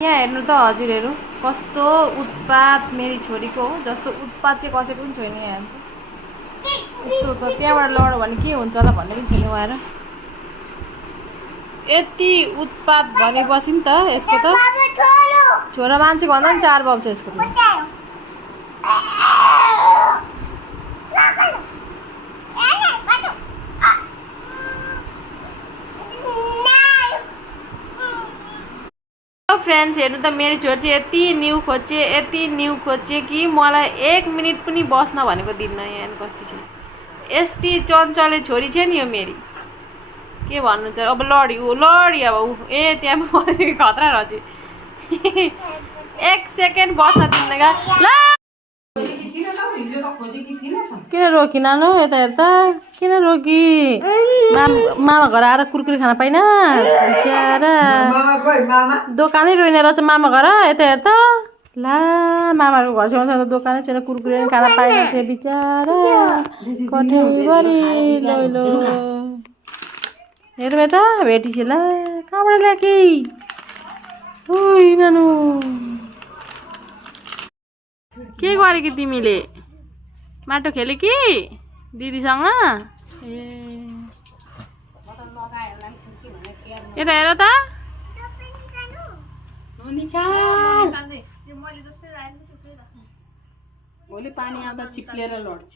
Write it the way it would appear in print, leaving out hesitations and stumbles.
यहाँ हेर्नु त हजुरहरू कस्तो उत्पात मेरी छोरीको हो। जस्तो उत्पात चाहिँ कसैको पनि छैन यहाँ। यस्तो त त्यहाँबाट लड्यो भने के हुन्छ होला भन्ने पनि छैन उहाँहरू। यति उत्पात भनेपछि नि त यसको त छोरा मान्छेको भन्दा पनि 4 बाउ छ यसको त। फ्रेन्ड्स हेर्नु त मेरो छोरी चाहिँ यति न्यु खोजे कि मलाई 1 मिनट पनि बस्न भनेको दिन्न। यहाँ कस्तो छ यति चञ्चले छोरी छ नि यो मेरी। के भन्नु छ अब लडी अब ऊ त्यहाँ खतरा रहेछ। 1 सेकेन्ड बस्न दिन्न क्या। ल किन रोकी नानु यता हेर्दा किन रोकी? मामा घर आएर कुरकुरे खान पाइन बिचारा। दोकानै रोइन रहेछ मामा घर यता हेर्दा। ला मामाको घर छेउमा त दोकानै छैन कुरकुरे खान पाइन थियो बिचारा कठैभरि लैलो। हेरौँ यता भेटी छ ला कहाँबाट ल्याके? ओइ नानु के गरे कि तिमीले? माटो खेले कि दिदीसँग? ए यता हेर त भोलि पानी आउँदा चिप्लेर लड्छ।